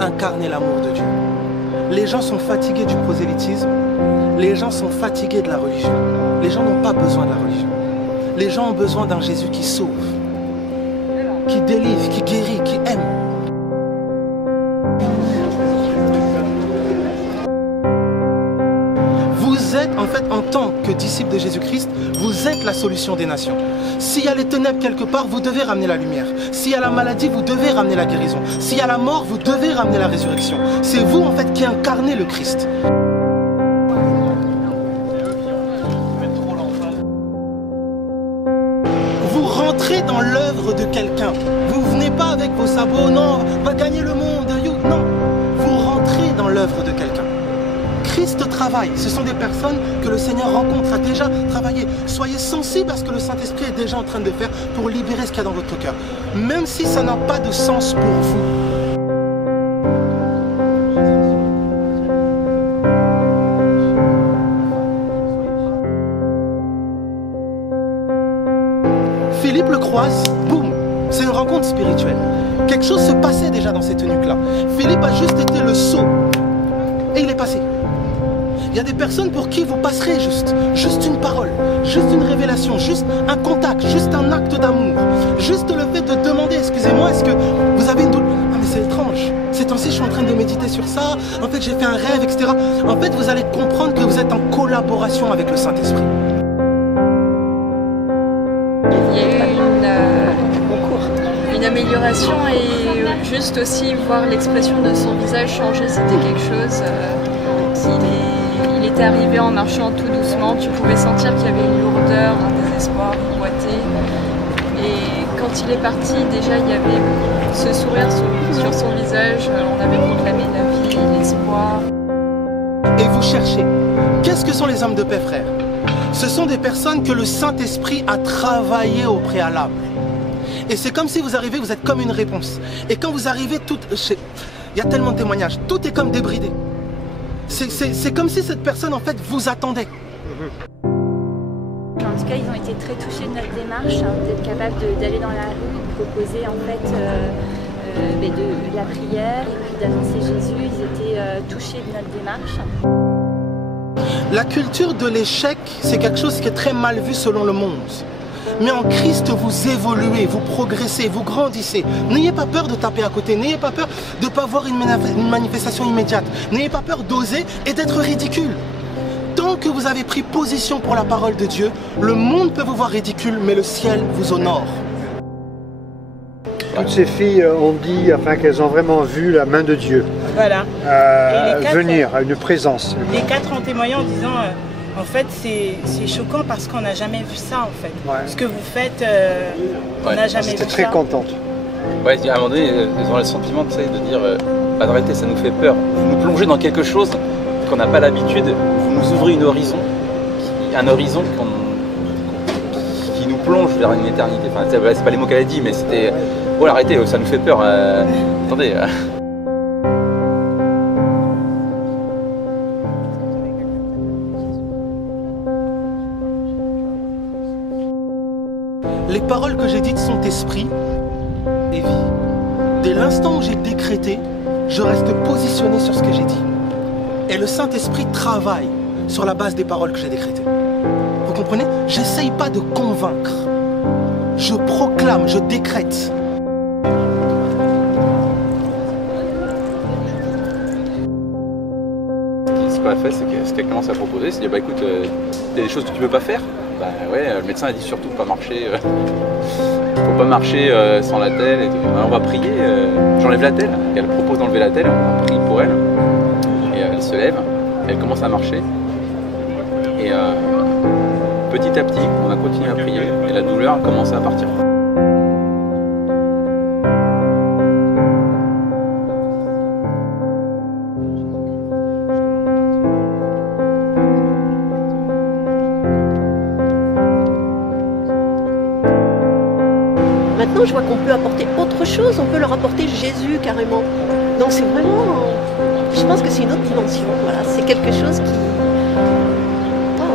incarner l'amour de Dieu. Les gens sont fatigués du prosélytisme. Les gens sont fatigués de la religion. Les gens n'ont pas besoin de la religion. Les gens ont besoin d'un Jésus qui sauve, qui délivre, qui guérit, qui aime. Vous êtes, en fait, en tant que disciple de Jésus-Christ, vous êtes la solution des nations. S'il y a les ténèbres quelque part, vous devez ramener la lumière. S'il y a la maladie, vous devez ramener la guérison. S'il y a la mort, vous devez ramener la résurrection. C'est vous, en fait, qui incarnez le Christ. Vous rentrez dans l'œuvre de quelqu'un. Vous ne venez pas avec vos sabots, non, on va gagner le monde, non. Vous rentrez dans l'œuvre de quelqu'un. Christ travaille. Ce sont des personnes que le Seigneur rencontre, a déjà travaillé. Soyez sensibles à ce que le Saint-Esprit est déjà en train de faire pour libérer ce qu'il y a dans votre cœur. Même si ça n'a pas de sens pour vous. Philippe le croise, boum, c'est une rencontre spirituelle. Quelque chose se passait déjà dans cette eunuque-là. Philippe a juste été le sceau et il est passé. Il y a des personnes pour qui vous passerez juste une parole, juste une révélation, juste un contact, juste un acte d'amour, juste le fait de demander, excusez-moi, est-ce que vous avez une doute? Ah mais c'est étrange, ces temps-ci je suis en train de méditer sur ça, en fait j'ai fait un rêve, etc. En fait vous allez comprendre que vous êtes en collaboration avec le Saint-Esprit. Il y a eu une amélioration et juste aussi voir l'expression de son visage changer, c'était quelque chose. Il était arrivé en marchant tout doucement, tu pouvais sentir qu'il y avait une lourdeur, un désespoir, une boîté. Et quand il est parti, déjà il y avait ce sourire sur son visage, on avait proclamé la vie, l'espoir. Et vous cherchez, qu'est-ce que sont les hommes de paix, frères? Ce sont des personnes que le Saint-Esprit a travaillé au préalable. Et c'est comme si vous arrivez, vous êtes comme une réponse. Et quand vous arrivez, il y a tellement de témoignages, tout est comme débridé. C'est comme si cette personne, en fait, vous attendait. En tout cas, ils ont été très touchés de notre démarche, d'être capables d'aller dans la rue, de proposer en fait de la prière et puis d'annoncer Jésus. Ils étaient touchés de notre démarche. La culture de l'échec, c'est quelque chose qui est très mal vu selon le monde. Mais en Christ, vous évoluez, vous progressez, vous grandissez. N'ayez pas peur de taper à côté, n'ayez pas peur de ne pas voir une manifestation immédiate. N'ayez pas peur d'oser et d'être ridicule. Tant que vous avez pris position pour la parole de Dieu, le monde peut vous voir ridicule, mais le ciel vous honore. Toutes ces filles ont dit qu'elles ont vraiment vu la main de Dieu. Voilà. Venir à une présence. Les 4 ont témoigné en disant en fait c'est choquant parce qu'on n'a jamais vu ça en fait. Ouais. Ce que vous faites, on n'a jamais vu ça. Très contente. Ouais, à un moment donné, elles ont le sentiment de dire arrêtez, ça nous fait peur. Vous nous plongez dans quelque chose qu'on n'a pas l'habitude, vous nous ouvrez un horizon qui nous plonge vers une éternité. Enfin, c'est pas les mots qu'elle a dit, mais c'était oh arrêtez, ça nous fait peur. Attendez. Les paroles que j'ai dites sont esprit et vie. Dès l'instant où j'ai décrété, je reste positionné sur ce que j'ai dit. Et le Saint-Esprit travaille sur la base des paroles que j'ai décrétées. Vous comprenez? J'essaye pas de convaincre. Je proclame, je décrète. Ce qu'elle a fait, c'est ce qu'elle commence à proposer, c'est de dire bah écoute, il y a des choses que tu peux pas faire. Bah ouais, le médecin a dit surtout pas marcher. Faut pas marcher sans la telle. Et tout. Alors, on va prier. J'enlève la telle. Elle propose d'enlever la telle. On prie pour elle. Et elle se lève. Elle commence à marcher. Et petit à petit, on a continué à prier. Et la douleur a commencé à partir. Maintenant, je vois qu'on peut apporter autre chose, on peut leur apporter Jésus carrément. Donc c'est vraiment, je pense que c'est une autre dimension, voilà, c'est quelque chose qui... Wow.